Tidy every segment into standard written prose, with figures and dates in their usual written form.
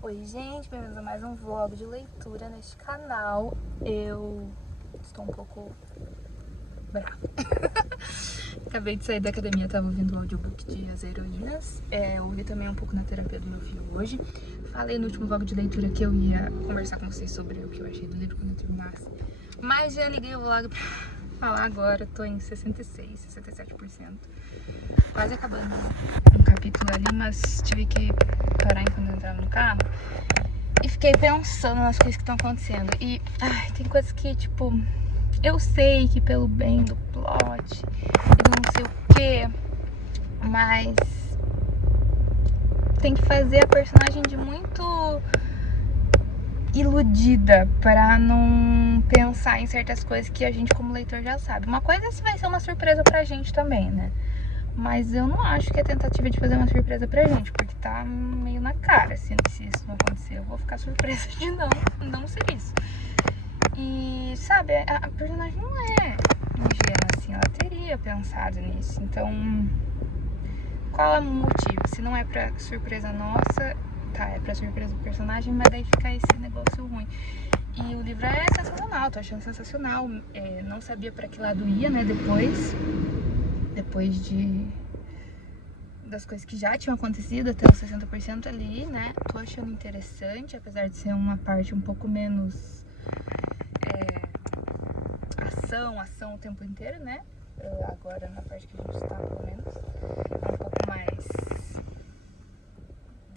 Oi gente, bem-vindos a mais um vlog de leitura neste canal. Eu estou um pouco brava. Acabei de sair da academia, tava ouvindo o audiobook de As Heroínas. Ouvi também um pouco na terapia do meu filho hoje. Falei no último vlog de leitura que eu ia conversar com vocês sobre o que eu achei do livro quando eu terminasse. Mas já liguei o vlog pra falar agora, tô em 66, 67%. Quase acabando um capítulo ali, mas tive que parar enquanto eu entrava no carro. E fiquei pensando nas coisas que estão acontecendo. E tem coisas que, tipo, eu sei que pelo bem do plot e do não sei o que, mas tem que fazer a personagem de muito iludida pra não pensar em certas coisas que a gente como leitor já sabe. Uma coisa é se vai ser uma surpresa pra gente também, né? Mas eu não acho que é tentativa de fazer uma surpresa pra gente, porque tá meio na cara, assim, se isso não acontecer, eu vou ficar surpresa de não ser isso. E, sabe, a personagem não é ingênua, assim, ela teria pensado nisso. Então, qual é o motivo? Se não é pra surpresa nossa, tá, é pra surpresa do personagem, mas daí fica esse negócio ruim. E o livro é sensacional, tô achando sensacional. Não sabia pra que lado ia, né, depois das coisas que já tinham acontecido até os 60% ali, né? Tô achando interessante, apesar de ser uma parte um pouco menos ação o tempo inteiro, né? Agora na parte que a gente tá, pelo menos, é um pouco mais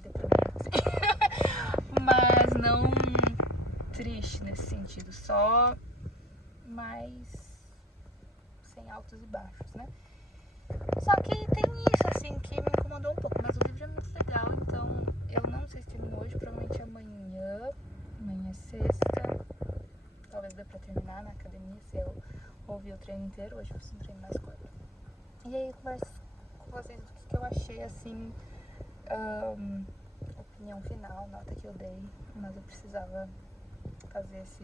deprimente, assim. Mas não triste nesse sentido, só mais sem altos e baixos, né? Só que tem isso, assim, que me incomodou um pouco, mas o livro é muito legal, então eu não sei se termino hoje, provavelmente amanhã é sexta, talvez dê pra terminar na academia, se eu ouvir o treino inteiro, hoje eu fiz um treino mais curto. E aí eu converso com vocês do que eu achei, assim, opinião final, nota que eu dei, mas eu precisava fazer esse...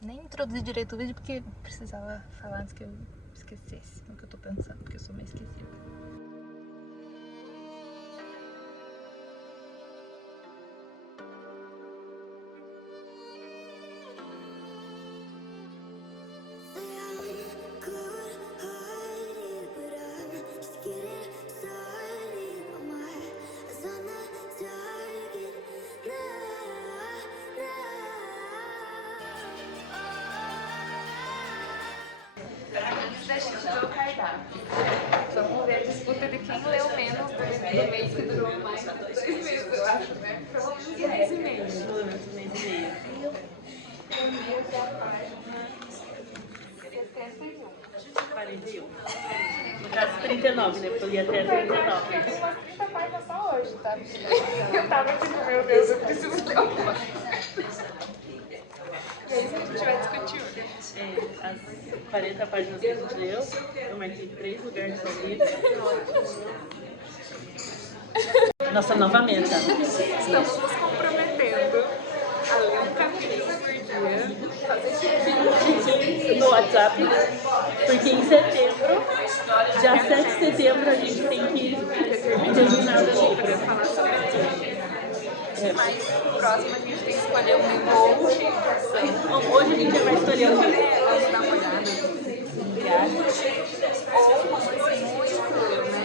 Nem introduzir direito o vídeo, porque precisava falar antes que eu esquecesse o que eu tô pensando, porque eu sou meio esquecida. Do cardápio. Vamos ver a disputa de quem leu menos do mês que durou mais de 2 meses, eu acho, né? Pelo menos um mês e meio. Pelo menos um mês e meio. Eu li até a página 71. 41. No caso, 39, né? Porque eu li até 39. Eu li umas 30 páginas só hoje, tá? Eu tava tipo, meu Deus, eu preciso ler alguma coisa. E aí, se a gente vai discutir hoje? As 40 páginas que a gente leu, eu marquei 3 lugares ao livro. Nossa nova meta. Estamos nos comprometendo a ler um capítulo por dia, fazer check-in No WhatsApp, porque em setembro, dia 7 de setembro, a gente tem que terminar o livro. falar sobre isso. Mas no próximo a gente tem que escolher um monte de ação. Hoje a gente já vai escolher o livro. Vamos dar uma olhada em viagem. Ou uma coisa muito, né?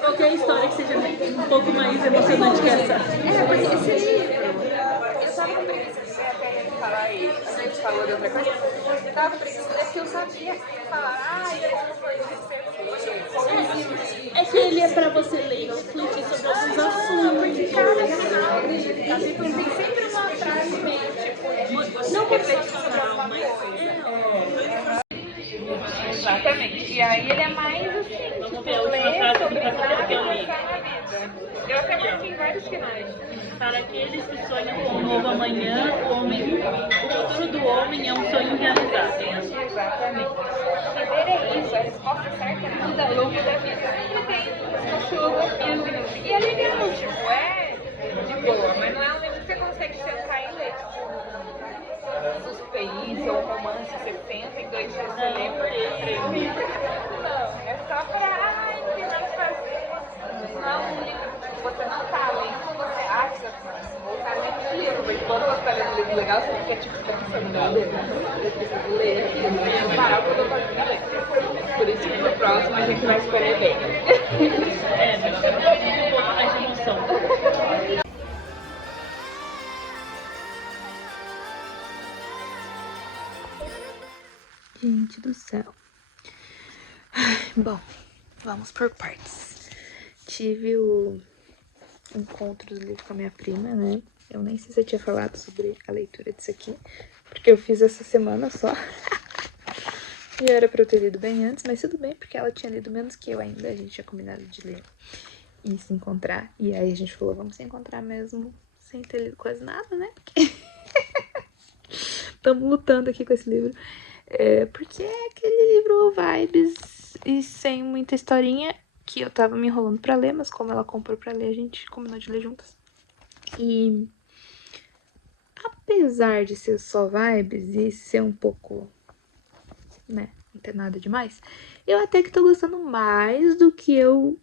Qualquer história que seja um pouco mais emocionante que essa. Porque esse livro, eu tava com preguiça de ler até ele falar e a gente falou de outra coisa. Eu tava com preguiça de ler porque eu sabia que ia falar, e aí não foi É que ele é pra você ler e refletir sobre alguns assuntos. cada final desse capítulo tem sempre uma frase meio tipo, não refletindo sobre alguma coisa. Exatamente. E aí ele é mais assim, Vamos tipo, ver a última ler frase sobre que vai nada fazer e o que eu li. pensar na vida. Eu até marquei vários finais. Para aqueles que sonham com um novo amanhã, o futuro do homem é um sonho realizado. Exatamente. Viver é isso, a resposta certa é tudo ao longo da vida. Sempre tem uma chuva e é legal, tipo, é de boa, mas não é um livro que você consegue sentar e ler, tipo, suspense ou romance, você senta e 2 dias você lê Não, é só pra, o que vamos fazer? Não é um livro que você não tá lendo, você acha Porque quando você tá lendo um livro legal, você fica tipo, fica pensando, meu Deus, eu preciso ler aqui, eu preciso parar quando eu tô lendo. Por isso que no próximo a gente vai escolher bem. Mas você vai ter um pouco mais de emoção. Gente do céu. Bom, vamos por partes. Tive o encontro do livro com a minha prima, né? Eu nem sei se eu tinha falado sobre a leitura disso aqui, porque eu fiz essa semana só. E era pra eu ter lido bem antes, mas tudo bem, porque ela tinha lido menos que eu ainda. A gente tinha combinado de ler e se encontrar. E aí a gente falou, vamos se encontrar mesmo, sem ter lido quase nada, né? Porque estamos lutando aqui com esse livro. Porque é aquele livro vibes e sem muita historinha, que eu tava me enrolando pra ler, mas como ela comprou pra ler, a gente combinou de ler juntas. E apesar de ser só vibes e ser um pouco, né, não ter nada demais, eu até que tô gostando mais do que eu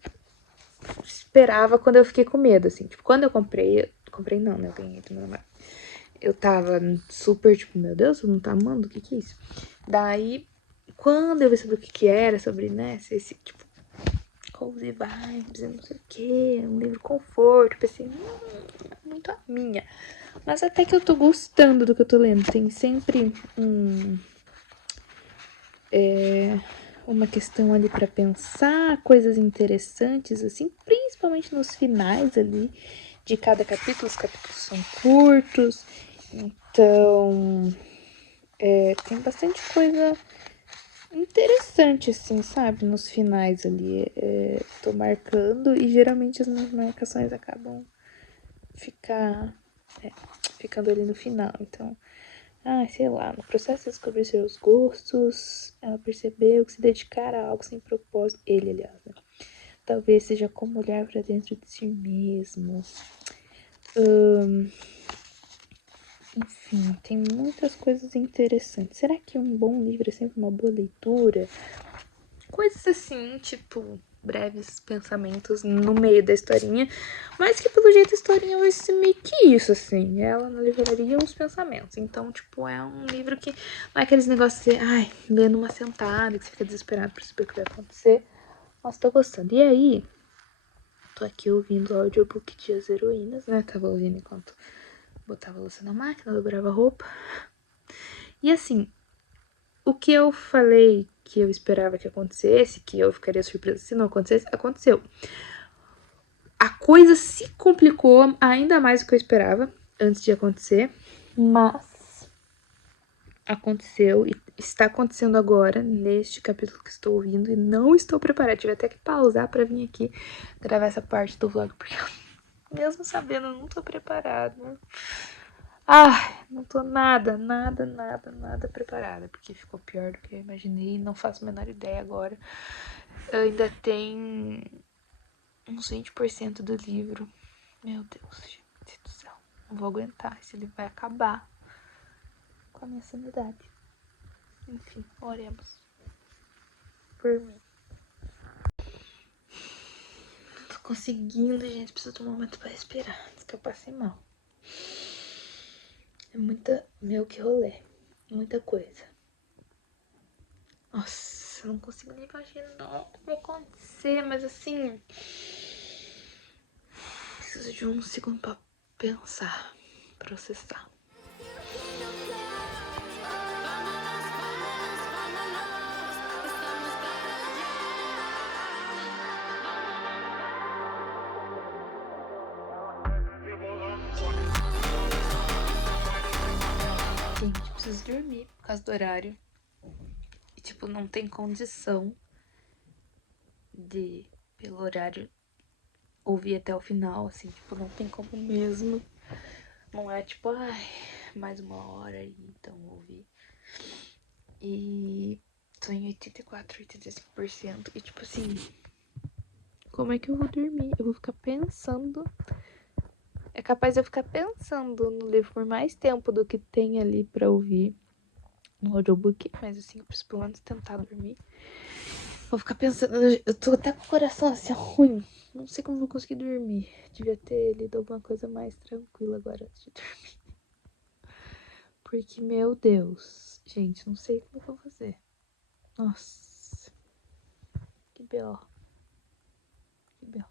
esperava quando eu fiquei com medo, assim. Tipo, quando eu comprei não, né, eu ganhei do meu namorado. Eu tava super, tipo, meu Deus, não tá amando? O que é isso? Daí, quando eu vi sobre o que era, sobre, né, esse tipo, cozy vibes, não sei o que, um livro conforto, pensei, muito a minha. Mas até que eu tô gostando do que eu tô lendo. Tem sempre uma questão ali pra pensar, coisas interessantes, assim, principalmente nos finais ali de cada capítulo. Os capítulos são curtos, então tem bastante coisa interessante, assim, sabe? Nos finais ali. Tô marcando e geralmente as minhas marcações acabam ficando ali no final. Então, sei lá, no processo de descobrir seus gostos, ela percebeu que se dedicar a algo sem propósito, ele, aliás, né? Talvez seja como olhar pra dentro de si mesmo. Enfim, tem muitas coisas interessantes. Será que um bom livro é sempre uma boa leitura? Coisas assim, tipo, breves pensamentos no meio da historinha, mas que pelo jeito a historinha vai ser meio que isso, assim. Ela na livraria uns pensamentos. Então, tipo, é um livro que não é aqueles negócios de, lendo uma sentada, que você fica desesperado pra saber o que vai acontecer. Nossa, tô gostando. E aí, tô aqui ouvindo o audiobook de As Heroínas, né? Tava ouvindo enquanto botava a louça na máquina, dobrava roupa. E assim, o que eu falei que eu esperava que acontecesse, que eu ficaria surpresa se não acontecesse, aconteceu. A coisa se complicou ainda mais do que eu esperava antes de acontecer, mas aconteceu e está acontecendo agora, neste capítulo que estou ouvindo, e não estou preparada. Tive até que pausar para vir aqui gravar essa parte do vlog, porque eu, mesmo sabendo, eu não tô preparada. Não tô nada preparada, porque ficou pior do que eu imaginei, não faço a menor ideia agora. Ainda tem uns 20% do livro. Meu Deus, gente do céu. Não vou aguentar, esse livro vai acabar com a minha sanidade. Enfim, oremos por mim. Não tô conseguindo, gente, preciso de um momento pra respirar, antes que eu passe mal. Que rolê, muita coisa. Nossa, eu não consigo nem imaginar o que vai acontecer, mas assim, preciso de um segundo pra pensar, processar. Gente, preciso dormir por causa do horário. E, tipo, não tem condição de, pelo horário, ouvir até o final, assim. Tipo, não tem como mesmo. Não é tipo, mais uma hora aí, então ouvir. E tô em 84, 85%. E, tipo assim, como é que eu vou dormir? Eu vou ficar pensando. É capaz de eu ficar pensando no livro por mais tempo do que tem ali pra ouvir no audiobook, mas assim, eu preciso pelo menos tentar dormir. Vou ficar pensando, eu tô até com o coração assim ruim. Não sei como vou conseguir dormir. Devia ter lido alguma coisa mais tranquila agora antes de dormir. Porque, meu Deus, gente, não sei como eu vou fazer. Nossa, que B.O. Que B.O.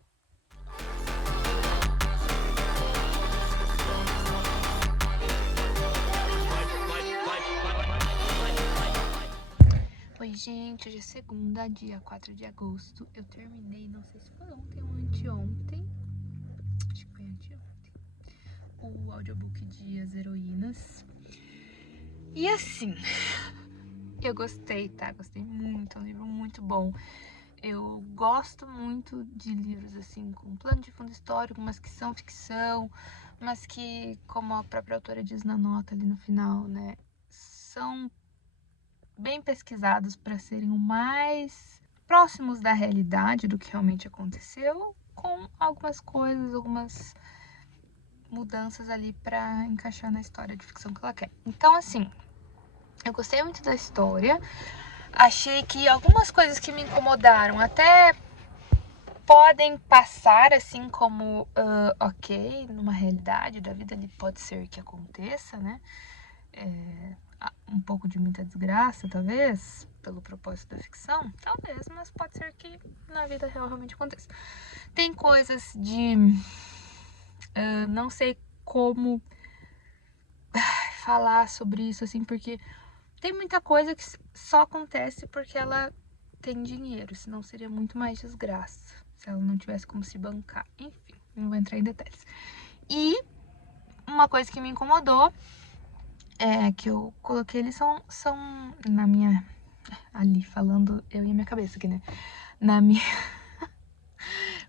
Oi, gente, hoje é segunda, dia 4 de agosto. Eu terminei, não sei se foi ontem ou anteontem. Acho que foi anteontem. O audiobook de As Heroínas. E assim, eu gostei, tá? Gostei muito, é um livro muito bom. Eu gosto muito de livros assim, com plano de fundo histórico, mas que são ficção, mas que, como a própria autora diz na nota ali no final, né, são bem pesquisados para serem o mais próximos da realidade do que realmente aconteceu, com algumas coisas, algumas mudanças ali para encaixar na história de ficção que ela quer. Então, assim, eu gostei muito da história. Achei que algumas coisas que me incomodaram até podem passar assim como ok, numa realidade da vida ali pode ser que aconteça, né? Um pouco de muita desgraça, talvez, pelo propósito da ficção, talvez, mas pode ser que na vida real realmente aconteça. Tem coisas de não sei como falar sobre isso, assim, porque tem muita coisa que só acontece porque ela tem dinheiro, senão seria muito mais desgraça se ela não tivesse como se bancar. Enfim, não vou entrar em detalhes. E uma coisa que me incomodou que eu coloquei eles são na minha ali falando eu e a minha cabeça aqui, né? Na minha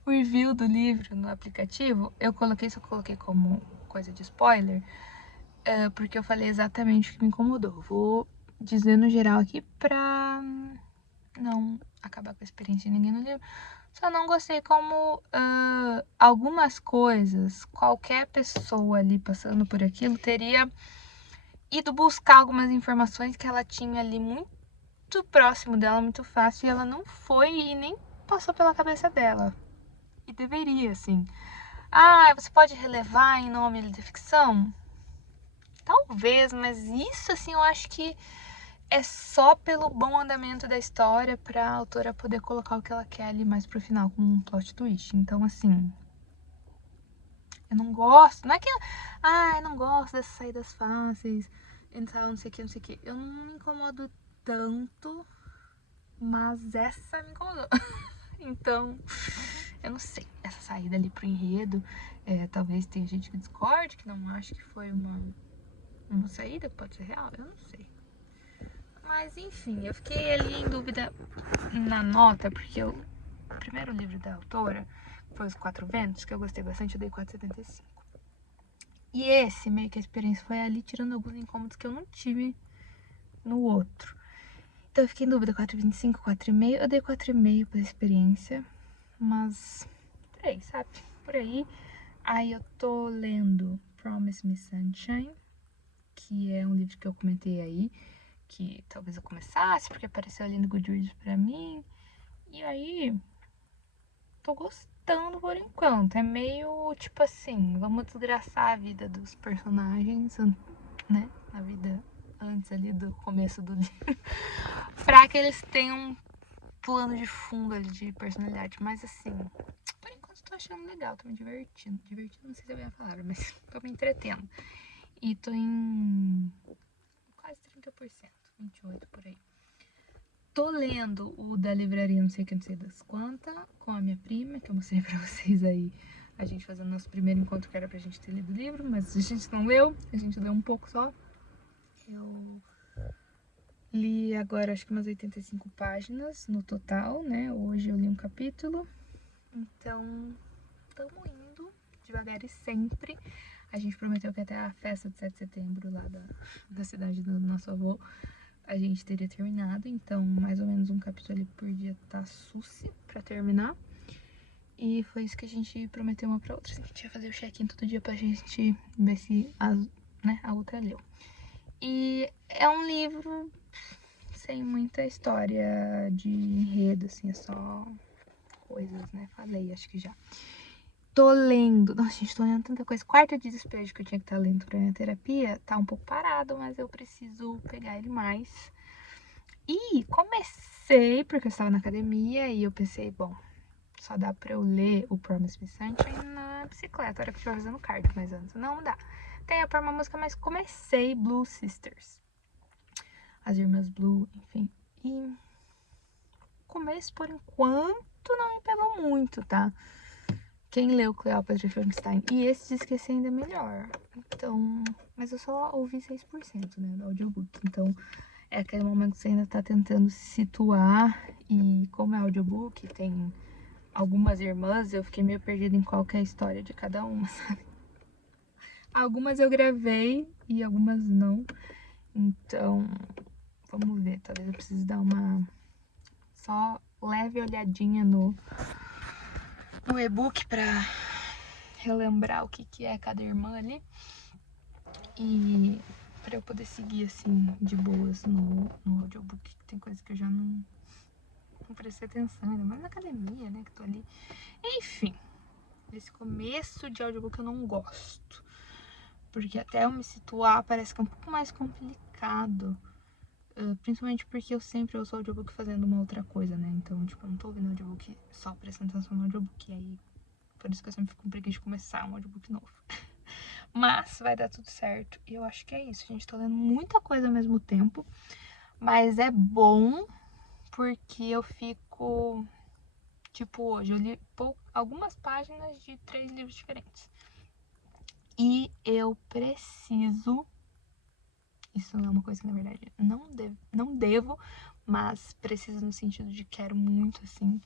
review do livro no aplicativo, eu coloquei como coisa de spoiler, porque eu falei exatamente o que me incomodou. Vou dizer no geral aqui pra não acabar com a experiência de ninguém no livro. Só não gostei como algumas coisas, qualquer pessoa ali passando por aquilo teria ido buscar algumas informações que ela tinha ali muito próximo dela, muito fácil, e ela não foi e nem passou pela cabeça dela. E deveria, assim. Ah, você pode relevar em nome de ficção? Talvez, mas isso, assim, eu acho que é só pelo bom andamento da história pra autora poder colocar o que ela quer ali mais pro final, com um plot twist. Então, assim, eu não gosto, não é que eu não gosto dessas saídas fáceis, e tal, não sei o que, não sei o que. Eu não me incomodo tanto, mas essa me incomodou. Então, eu não sei, essa saída ali pro enredo, talvez tenha gente que discorde, que não acha que foi uma saída que pode ser real, eu não sei. Mas enfim, eu fiquei ali em dúvida na nota, porque o primeiro livro da autora foi Os Quatro Ventos, que eu gostei bastante, eu dei 4,75. E esse, meio que a experiência foi ali, tirando alguns incômodos que eu não tive no outro. Então eu fiquei em dúvida, 4,25, 4,5. Eu dei 4,5 pela experiência, mas por aí, sabe? Por aí. Aí eu tô lendo Promise Me Sunshine, que é um livro que eu comentei aí, que talvez eu começasse, porque apareceu ali no Goodreads pra mim. E aí, tô gostando por enquanto. É meio tipo assim, vamos desgraçar a vida dos personagens, né? A vida antes ali do começo do livro, pra que eles tenham um plano de fundo ali de personalidade. Mas assim, por enquanto tô achando legal, tô me divertindo. Divertindo, não sei se é a minha palavra, mas tô me entretendo. E tô em quase 30%, 28% por aí. Tô lendo o da livraria Não Sei Que Não Sei Das Quantas, com a minha prima, que eu mostrei pra vocês aí, a gente fazendo nosso primeiro encontro, que era pra gente ter lido o livro, mas a gente não leu, a gente leu um pouco só. Eu li agora acho que umas 85 páginas no total, né? Hoje eu li um capítulo, então tamo indo devagar e sempre. A gente prometeu que até a festa de 7 de setembro lá da cidade do nosso avô a gente teria terminado, então mais ou menos um capítulo ali por dia tá suci pra terminar. E foi isso que a gente prometeu uma pra outra. A gente ia fazer o check-in todo dia pra gente ver se a outra leu. E é um livro sem muita história de enredo, assim, é só coisas, né? Falei, acho que já. tô lendo. Nossa, gente, tô lendo tanta coisa. Quarto de despejo que eu tinha que estar lendo pra minha terapia. Tá um pouco parado, mas eu preciso pegar ele mais. E comecei, porque eu estava na academia e eu pensei, bom, só dá pra eu ler o Promise Me Sunshine na bicicleta, a hora que eu estiver fazendo cardio, mas antes não dá. Tem a por uma música, mas comecei Blue Sisters. As irmãs Blue, enfim. E o começo, por enquanto, não me pegou muito, tá? Quem leu Cleópatra e Frankenstein e esse diz que esse ainda é melhor. Então, mas eu só ouvi 6%, né, do audiobook. Então, é aquele momento que você ainda tá tentando se situar. E como é audiobook, tem algumas irmãs, eu fiquei meio perdida em qual que é a história de cada uma, sabe? Algumas eu gravei e algumas não. Então, vamos ver. Talvez eu precise dar uma só leve olhadinha no e-book pra relembrar o que é cada irmã ali. E pra eu poder seguir, assim, de boas no audiobook. Tem coisa que eu já não prestei atenção, ainda mais na academia, né, que tô ali. Enfim, esse começo de audiobook eu não gosto. Porque até eu me situar parece que é um pouco mais complicado. Principalmente porque eu sempre ouço audiobook fazendo uma outra coisa, né? Então, tipo, eu não tô ouvindo audiobook só prestando atenção no audiobook. E aí, por isso que eu sempre fico com preguiça de começar um audiobook novo. Mas vai dar tudo certo. E eu acho que é isso, gente. Tô lendo muita coisa ao mesmo tempo. Mas é bom porque eu fico... Tipo, hoje eu li algumas páginas de 3 livros diferentes. E eu preciso... Isso não é uma coisa que, na verdade, não devo, mas preciso no sentido de quero muito, assim,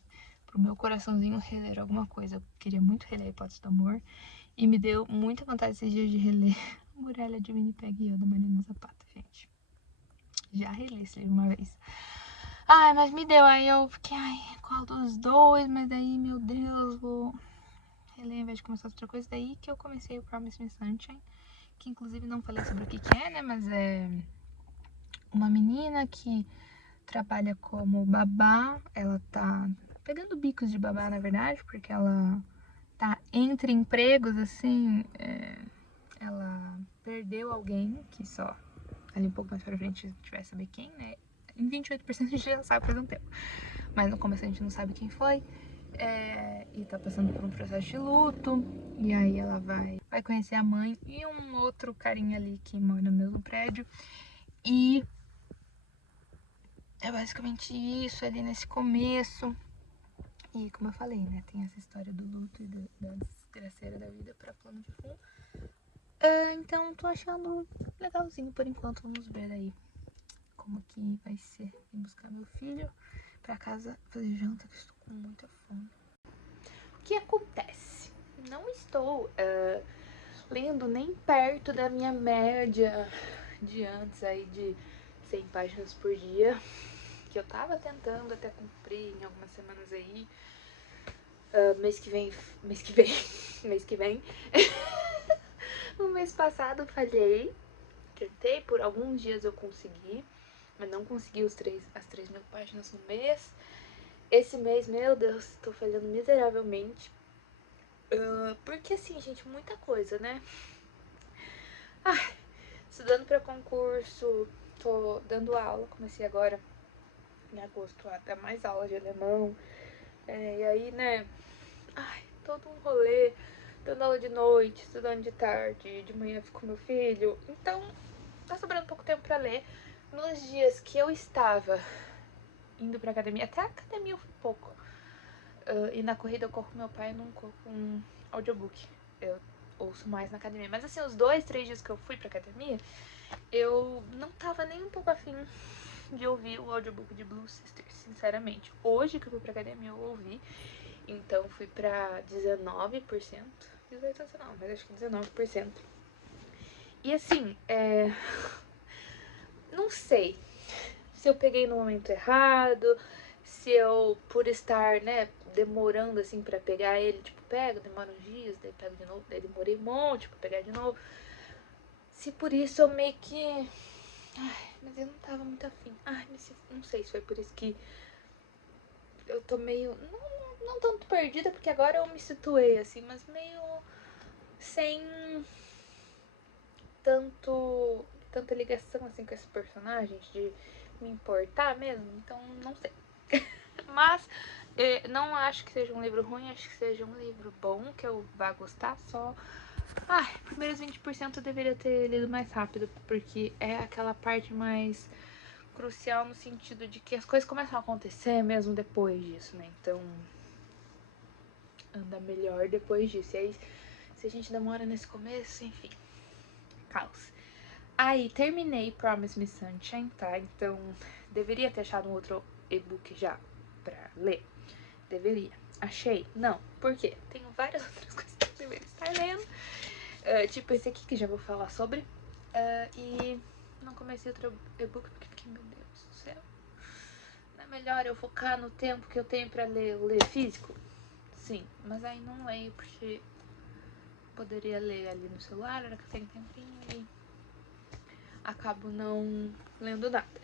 pro meu coraçãozinho reler alguma coisa. Eu queria muito reler a Hipótese do Amor e me deu muita vontade esses dias de reler A Muralha de Winnipeg e eu, da Marina Zapata, gente. Já reli esse livro uma vez. Ai, mas me deu, aí eu fiquei, ai, qual dos dois? Mas daí, meu Deus, vou reler ao invés de começar outra coisa. Daí que eu comecei o Promise Me Sunshine, que inclusive não falei sobre o que é, né, mas é uma menina que trabalha como babá. Ela tá pegando bicos de babá, na verdade, porque ela tá entre empregos, assim. Ela perdeu alguém, que só ali um pouco mais pra frente a gente vai saber quem, né? Em 28% a gente já sabe faz um tempo, mas no começo a gente não sabe quem foi. E tá passando por um processo de luto. E aí ela vai conhecer a mãe e um outro carinha ali que mora no mesmo prédio. E é basicamente isso ali nesse começo. E como eu falei, né, tem essa história do luto e da desgraceira da vida pra plano de fundo. Então tô achando legalzinho por enquanto. Vamos ver aí como que vai ser. Vim buscar meu filho pra casa fazer janta, que estou com muita fome. O que acontece? Não estou lendo nem perto da minha média de antes aí de 100 páginas por dia, que eu tava tentando até cumprir em algumas semanas aí. Mês que vem. No mês passado eu falhei. Tentei, por alguns dias eu consegui, mas não consegui as 3.000 páginas no mês. Esse mês, meu Deus, tô falhando miseravelmente. Porque assim, gente, muita coisa, né? Estudando pra concurso, tô dando aula, comecei agora em agosto a dar mais aula de alemão. E aí, né, todo um rolê, dando aula de noite, estudando de tarde, de manhã fico com meu filho. Então, tá sobrando pouco tempo pra ler. Nos dias que eu estava indo pra academia, até a academia eu fui pouco. E na corrida eu corro com meu pai e não corro com audiobook. Eu ouço mais na academia. Mas assim, os 2, 3 dias que eu fui pra academia, eu não tava nem um pouco afim de ouvir o audiobook de Blue Sisters, sinceramente. Hoje que eu fui pra academia eu ouvi, então fui pra 19%, 18 não, mas acho que 19%. E assim, não sei se eu peguei no momento errado, se eu, por estar, né, demorando assim pra pegar ele, tipo, demora uns dias, daí pego de novo, daí demorei um monte pra pegar de novo. Se por isso eu meio que... mas eu não tava muito afim. Não sei se foi por isso que eu tô meio, não tanto perdida, porque agora eu me situei, assim, mas meio sem tanta ligação, assim, com esses personagens, de me importar mesmo, então não sei. Mas não acho que seja um livro ruim, acho que seja um livro bom, que eu vá gostar, só... Ai, primeiros 20% eu deveria ter lido mais rápido, porque é aquela parte mais crucial no sentido de que as coisas começam a acontecer mesmo depois disso, né? Então, anda melhor depois disso. E aí, se a gente demora nesse começo, enfim, caos. Aí, terminei Promise Me Sunshine, tá? Então, deveria ter achado um outro e-book já pra ler. Deveria. Achei? Não. Por quê? Tenho várias outras coisas que eu deveria estar lendo. Tipo esse aqui que já vou falar sobre. E não comecei outro e-book porque fiquei, meu Deus do céu. Não é melhor eu focar no tempo que eu tenho pra ler físico? Sim, mas aí não leio porque poderia ler ali no celular, era que eu tenho tempinho e acabo não lendo nada.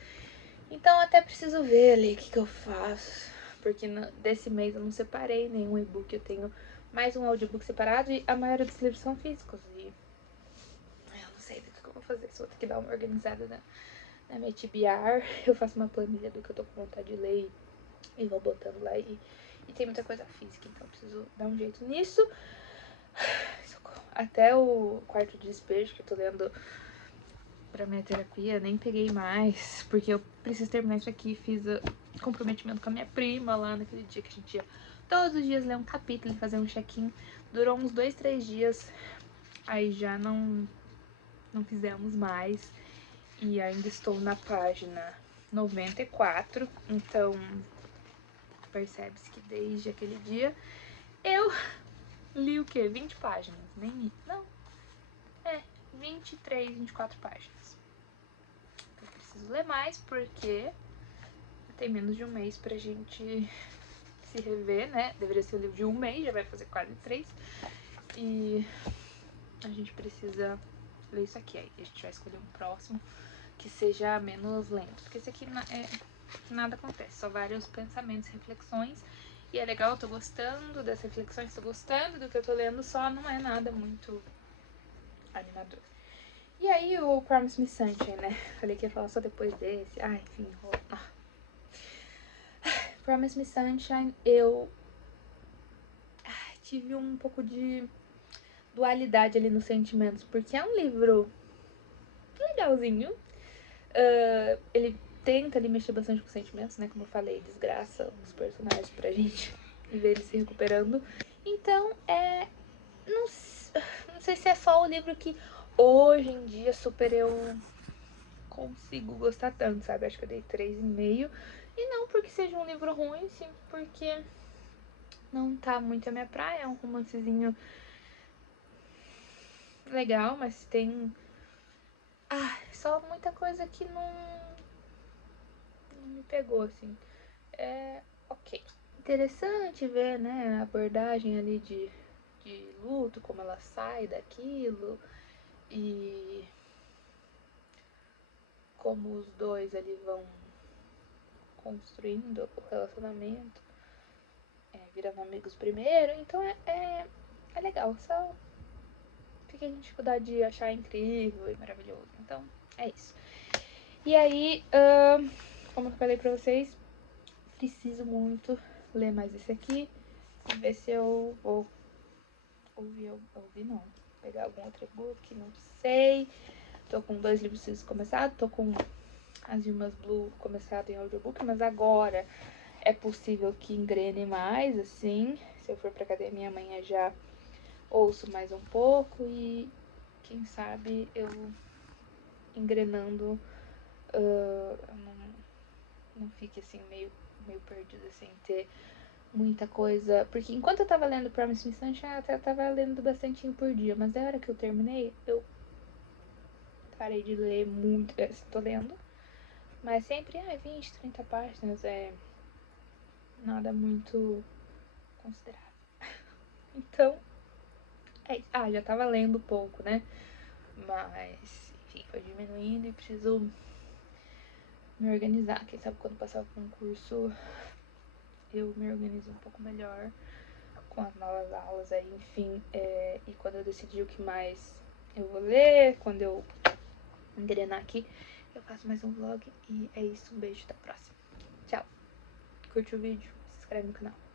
Então até preciso ver ali o que eu faço, porque desse mês eu não separei nenhum e-book, eu tenho mais um audiobook separado e a maioria dos livros são físicos e eu não sei do que eu vou fazer, só vou ter que dar uma organizada na minha TBR, eu faço uma planilha do que eu tô com vontade de ler e vou botando lá e tem muita coisa física, então eu preciso dar um jeito nisso. Até o Quarto de Despejo que eu tô lendo pra minha terapia, nem peguei mais, porque eu preciso terminar isso aqui. Fiz comprometimento com a minha prima lá naquele dia que a gente ia todos os dias ler um capítulo e fazer um check-in. Durou uns 2, 3 dias, aí já não fizemos mais. E ainda estou na página 94, então percebe-se que desde aquele dia eu li o quê? 20 páginas, nem... não, 23, 24 páginas. Eu preciso ler mais porque tem menos de um mês pra gente se rever, né? Deveria ser um livro de um mês, já vai fazer quase 3. E a gente precisa ler isso aqui. Aí a gente vai escolher um próximo que seja menos lento. Porque esse aqui nada acontece, só vários pensamentos, reflexões. E é legal, eu tô gostando das reflexões, tô gostando do que eu tô lendo, só não é nada muito animador. E aí o Promise Me Sunshine, né? Falei que ia falar só depois desse. Enfim, Promise Me Sunshine, eu tive um pouco de dualidade ali nos sentimentos, porque é um livro legalzinho. Ele tenta ali mexer bastante com sentimentos, né? Como eu falei, desgraça os personagens pra gente ver eles se recuperando. Então, não sei se é só o livro que hoje em dia super eu consigo gostar tanto, sabe? Acho que eu dei 3,5. E não porque seja um livro ruim, sim porque não tá muito a minha praia. É um romancezinho legal, mas tem só muita coisa que não me pegou, assim. Ok. Interessante ver, né, a abordagem ali de luto, como ela sai daquilo e como os dois ali vão construindo o relacionamento, virando amigos primeiro. Então é legal, só fiquei em dificuldade de achar incrível e maravilhoso. Então é isso. E aí, como eu falei pra vocês, preciso muito ler mais esse aqui e ver se eu vou ouvir não, pegar algum outro e-book, não sei. Tô com 2 livros físicos começados, tô com As Irmãs Blue começado em audiobook, mas agora é possível que engrene mais, assim. Se eu for pra academia amanhã já ouço mais um pouco e quem sabe eu engrenando não fique assim meio perdida sem ter muita coisa. Porque enquanto eu tava lendo Promise Me Sunshine, eu até tava lendo bastante por dia, mas da hora que eu terminei, eu parei de ler muito. Tô lendo, mas sempre 20, 30 páginas, nada muito considerável. Então, já tava lendo pouco, né? Mas, enfim, foi diminuindo e preciso me organizar. Quem sabe quando passar o concurso eu me organizo um pouco melhor com as novas aulas aí, enfim, e quando eu decidir o que mais eu vou ler, quando eu engrenar aqui, eu faço mais um vlog. E é isso, um beijo, até a próxima. Tchau. Curte o vídeo, se inscreve no canal.